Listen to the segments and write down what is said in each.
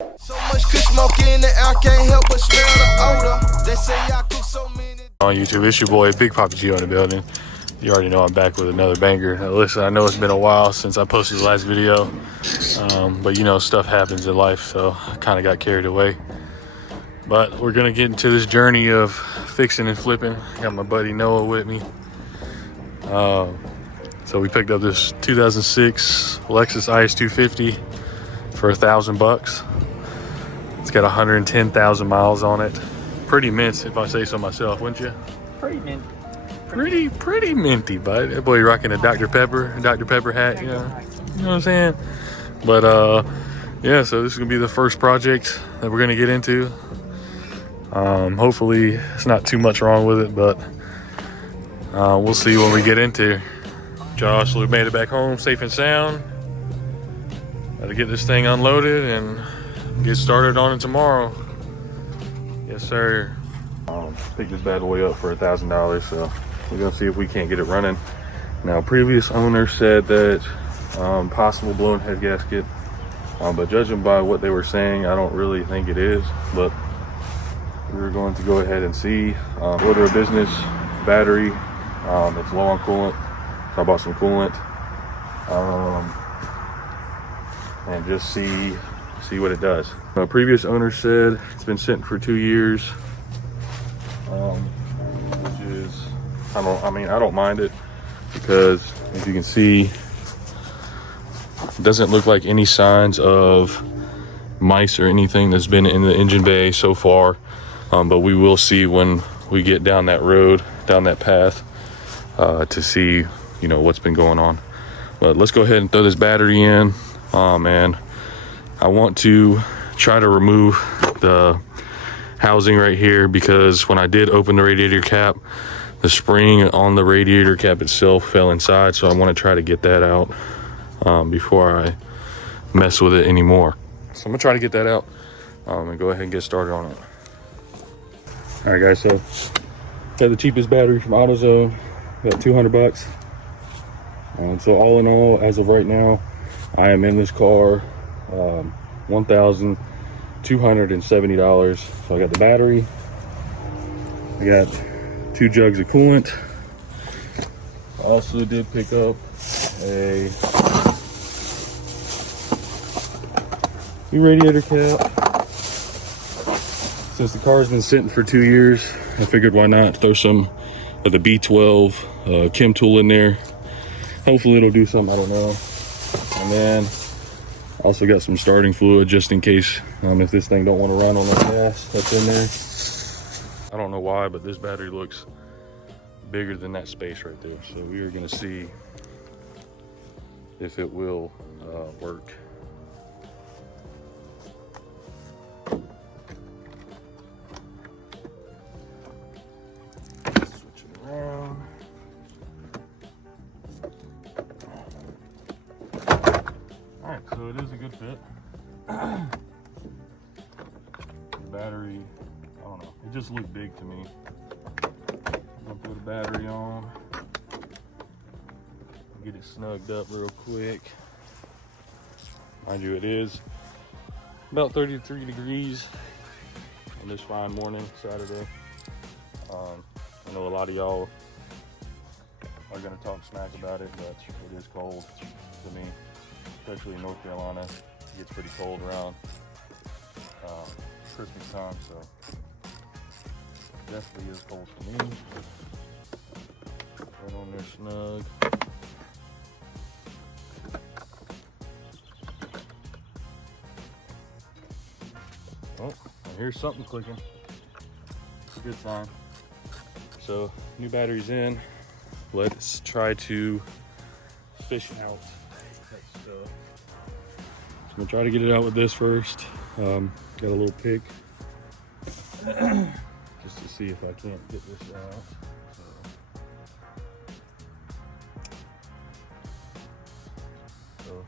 So much good smoke in the air, can't help but smell the odor. They say I cook so many. On YouTube, it's your boy Big Papa G on the building. You already know I'm back with another banger. Now listen, I know it's been a while since I posted the last video, but you know, stuff happens in life, so I kind of got carried away. But we're gonna get into this journey of fixing and flipping. Got my buddy Noah with me. So we picked up this 2006 Lexus IS 250 for $1,000. It's got 110,000 miles on it. Pretty mint, if I say so myself, wouldn't you? Pretty mint. Pretty minty, bud. That boy rocking a Dr. Pepper hat, you know what I'm saying? But yeah, so this is gonna be the first project that we're gonna get into. Hopefully it's not too much wrong with it, but we'll see what we get into. Josh, we made it back home safe and sound. Gotta get this thing unloaded and get started on it tomorrow. Yes, sir. Pick this bad boy up for $1,000, so we're gonna see if we can't get it running. Now, previous owner said that possible blown head gasket, but judging by what they were saying, I don't really think it is. But we're going to go ahead and see. Order of business, battery. It's low on coolant, so I bought some coolant, and just see what it does. Previous owner said it's been sitting for 2 years, which is, I don't mind it, because as you can see, it doesn't look like any signs of mice or anything that's been in the engine bay so far, but we will see when we get down that road, down that path, to see, you know, what's been going on. But let's go ahead and throw this battery in, and I want to try to remove the housing right here, because when I did open the radiator cap, the spring on the radiator cap itself fell inside, so I want to try to get that out before I mess with it anymore. So I'm gonna try to get that out and go ahead and get started on it. All right, guys, so got the cheapest battery from AutoZone, about $200. So all in all, as of right now, I am in this car $1,270. So I got the battery, I got 2 jugs of coolant. I also did pick up a new radiator cap. Since the car's been sitting for 2 years, I figured why not throw some of the B12 chem tool in there. Hopefully it'll do something, I don't know. And then also got some starting fluid just in case if this thing don't want to run on that gas that's in there. I don't know why, but this battery looks bigger than that space right there. So we are gonna see if it will work. Switch it around. All right, so it is a good fit. The battery, I don't know, it just looked big to me. I'm gonna put a battery on, get it snugged up real quick. Mind you, it is about 33 degrees on this fine morning, Saturday. I know a lot of y'all are gonna talk smack about it, but it is cold to me, especially in North Carolina. It gets pretty cold around Christmas time, so definitely is cold for me. Right on there snug. Oh, I hear something clicking. It's a good sign. So, new battery's in. Let's try to fish out that stuff. I'm gonna try to get it out with this first. Got a little pick just to see if I can't get this out. So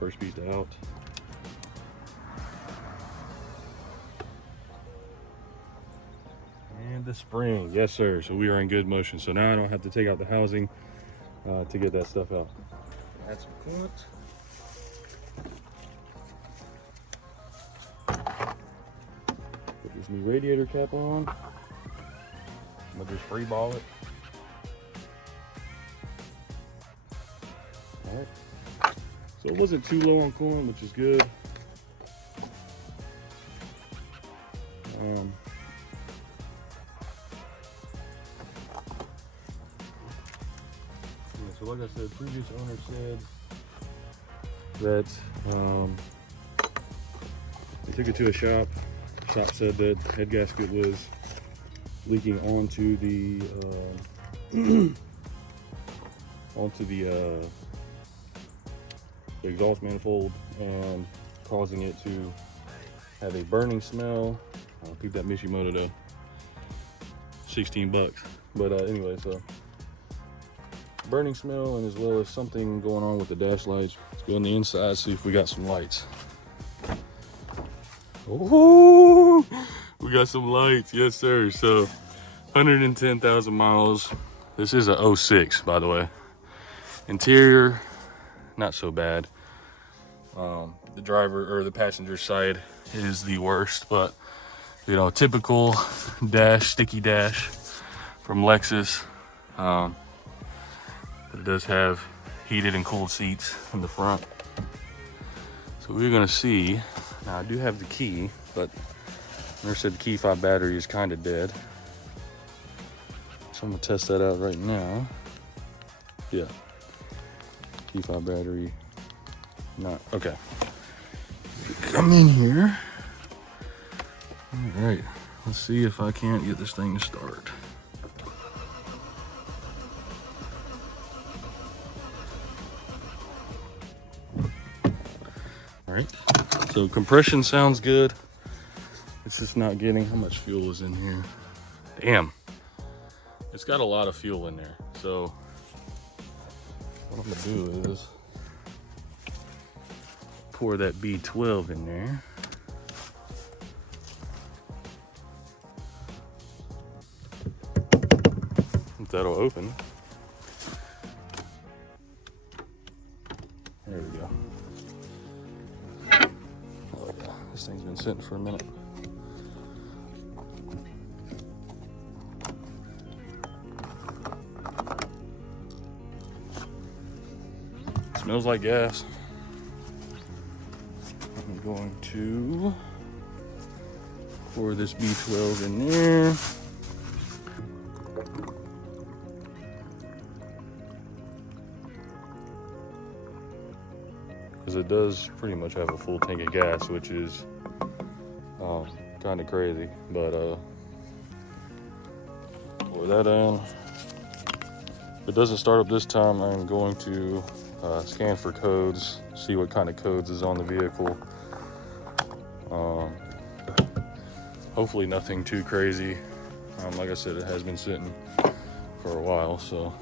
first piece out. And the spring, yes sir. So we are in good motion. So now I don't have to take out the housing to get that stuff out. Add some coolant. this new radiator cap on. I'm gonna just free ball it. All right. So it wasn't too low on coolant, which is good. So like I said, previous owner said that they took it to a shop. Shop said that head gasket was leaking onto the exhaust manifold, causing it to have a burning smell. I'll keep that Mishimoto though. 16 bucks. But anyway, so burning smell, and as well as something going on with the dash lights. Let's go on the inside, see if we got some lights. Oh, we got some lights, yes sir. So 110,000 miles. This is a 06, by the way. Interior, not so bad. The driver or the passenger side is the worst, but you know, typical dash, sticky dash from Lexus. But it does have heated and cooled seats in the front. So we're gonna see. Now I do have the key, but I said the key fob battery is kind of dead. So I'm gonna test that out right now. Yeah, key fob battery, not, okay. Come in here. All right, let's see if I can't get this thing to start. All right, so compression sounds good. It's just not getting, how much fuel is in here? Damn, it's got a lot of fuel in there. So what I'm gonna do is pour that B12 in there. If that'll open. There we go. Oh yeah, this thing's been sitting for a minute. Smells like gas. I'm going to pour this B12 in there. Because it does pretty much have a full tank of gas, which is kind of crazy. But pour that in. If it doesn't start up this time, I'm going to scan for codes, see what kind of codes is on the vehicle. Hopefully nothing too crazy. Like I said, it has been sitting for a while, so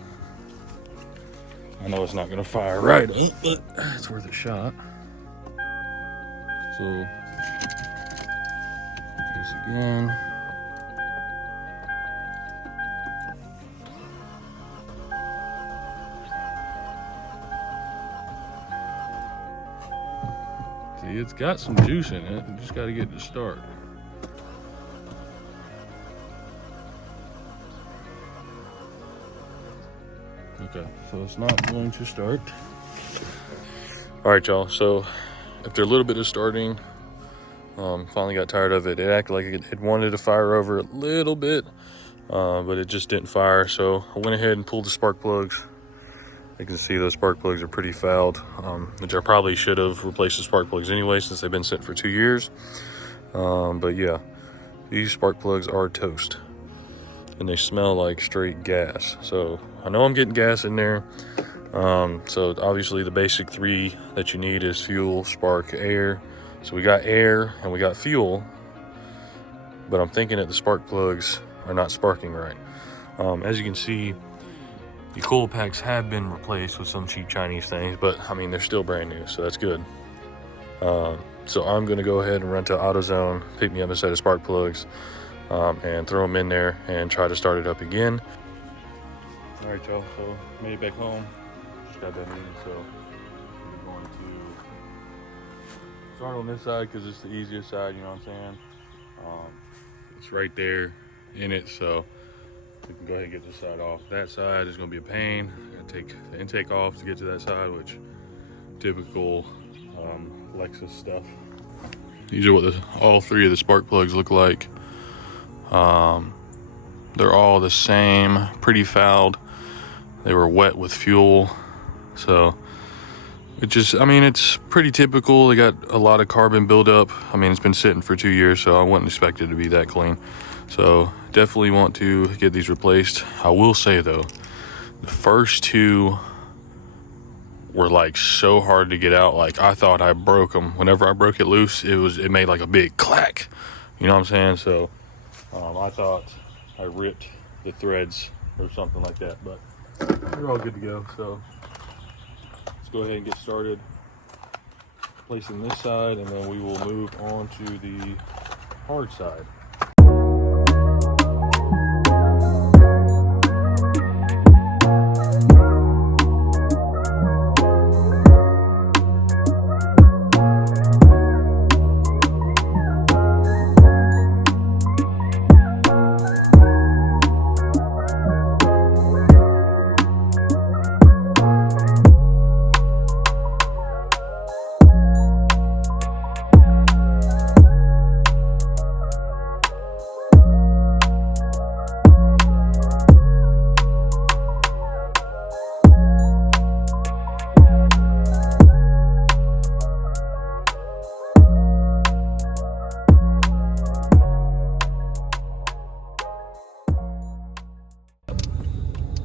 I know it's not gonna fire right up, but it's worth a shot. So, this again. See, it's got some juice in it. You just got to get it to start. Okay, so it's not going to start. All right, y'all. So after a little bit of starting, finally got tired of it. It acted like it wanted to fire over a little bit, but it just didn't fire. So I went ahead and pulled the spark plugs. You can see those spark plugs are pretty fouled, which I probably should have replaced the spark plugs anyway since they've been sitting for 2 years. But yeah, these spark plugs are toast and they smell like straight gas. So I know I'm getting gas in there. So obviously the basic three that you need is fuel, spark, air. So we got air and we got fuel, but I'm thinking that the spark plugs are not sparking right. As you can see, the coil packs have been replaced with some cheap Chinese things, but I mean, they're still brand new, so that's good. So I'm gonna go ahead and run to AutoZone, pick me up a set of spark plugs, and throw them in there and try to start it up again. All right, y'all, so made it back home. Just got that in, so we're going to start on this side because it's the easiest side, you know what I'm saying? It's right there in it, so we can go ahead and get this side off. That side is going to be a pain. I take the intake off to get to that side, which typical Lexus stuff. These are what all three of the spark plugs look like. They're all the same, pretty fouled. They were wet with fuel, so it just, I mean, it's pretty typical. They got a lot of carbon buildup. I mean, it's been sitting for 2 years, so I wouldn't expect it to be that clean. So definitely want to get these replaced. I will say though, the first two were like so hard to get out. Like I thought I broke them. Whenever I broke it loose, it made like a big clack. You know what I'm saying? So I thought I ripped the threads or something like that, but they're all good to go. So let's go ahead and get started placing this side, and then we will move on to the hard side.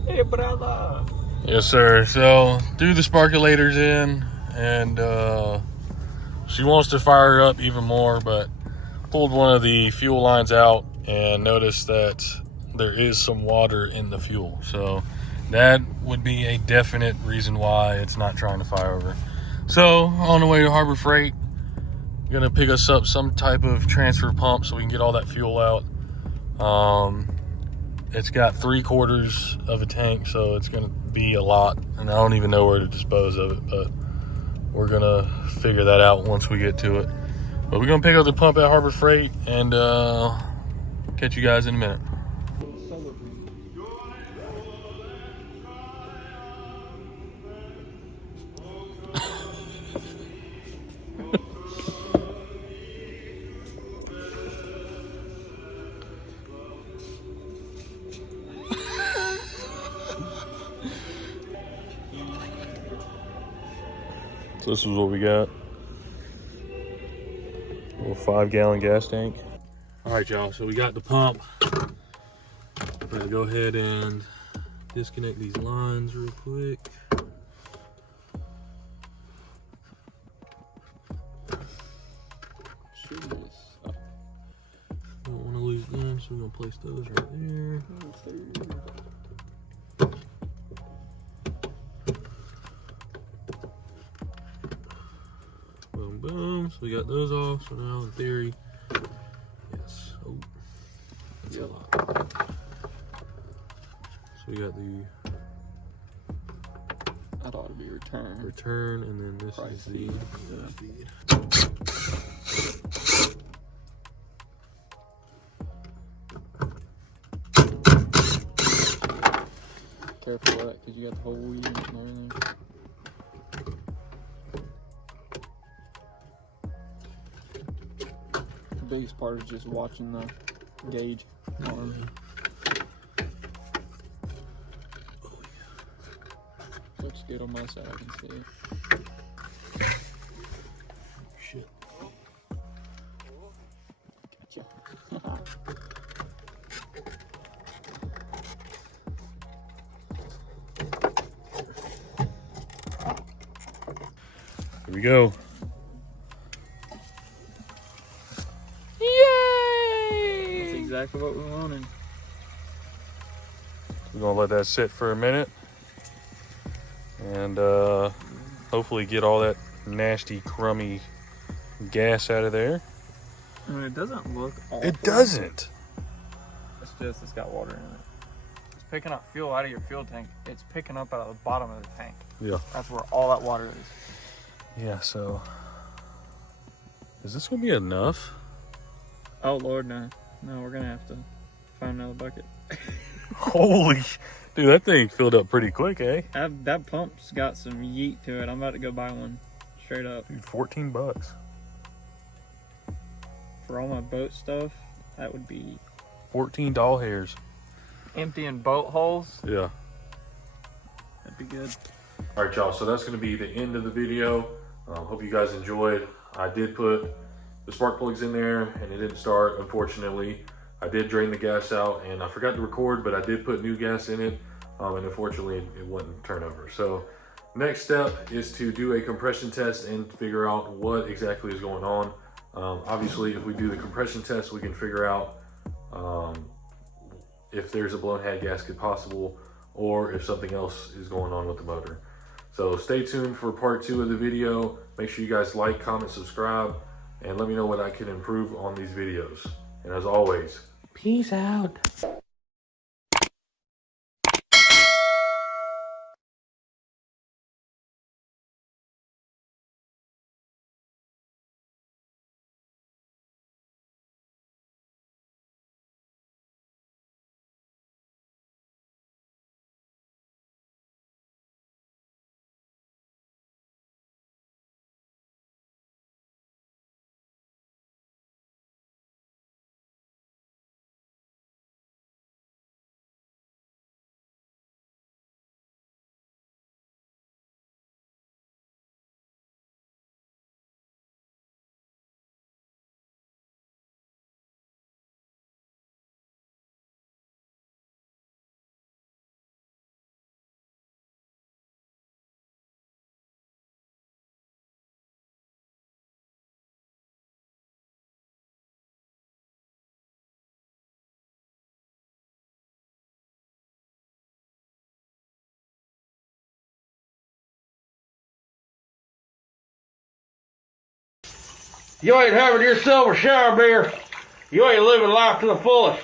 Hey, brother. Yes, sir. So threw the sparkulators in, and she wants to fire up even more, but pulled one of the fuel lines out and noticed that there is some water in the fuel. So that would be a definite reason why it's not trying to fire over. So on the way to Harbor Freight, gonna pick us up some type of transfer pump so we can get all that fuel out. It's got 3/4 of a tank, so it's gonna be a lot, and I don't even know where to dispose of it, but we're gonna figure that out once we get to it. But we're gonna pick up the pump at Harbor Freight and catch you guys in a minute. So this is what we got. A little 5-gallon gas tank. All right, y'all, so we got the pump. I'm gonna go ahead and disconnect these lines real quick. Don't want to lose them, so we're gonna place those right there. Boom, boom. So we got those off. So now, in theory, yes. Oh, that's a lot. So we got the That ought to be returned. return, and then this Price is the feed. Careful of that, because you got the whole wheel and everything. The biggest part is just watching the gauge arm. Looks good on my side, I can see it. Shit. Gotcha. Here we go. Yay! That's exactly what we wanted. We're gonna let that sit for a minute and hopefully get all that nasty, crummy gas out of there. I mean, it doesn't look awful. It doesn't. It's got water in it. It's picking up fuel out of your fuel tank. It's picking up out of the bottom of the tank. Yeah. That's where all that water is. Yeah, so is this gonna be enough? Oh Lord, no. No, we're gonna have to find another bucket. Holy, dude, that thing filled up pretty quick, eh? That pump's got some yeet to it. I'm about to go buy one, straight up. Dude, $14. For all my boat stuff, that would be 14 doll hairs. emptying boat holes. Yeah. That'd be good. All right, y'all, so that's gonna be the end of the video. Hope you guys enjoyed. I did put the spark plugs in there and it didn't start, unfortunately. I did drain the gas out and I forgot to record, but I did put new gas in it. And unfortunately it wouldn't turn over. So next step is to do a compression test and figure out what exactly is going on. Obviously, if we do the compression test, we can figure out if there's a blown head gasket possible or if something else is going on with the motor. So stay tuned for part 2 of the video. Make sure you guys like, comment, subscribe, and let me know what I can improve on these videos. And as always, peace out. You ain't having your silver shower beer. You ain't living life to the fullest.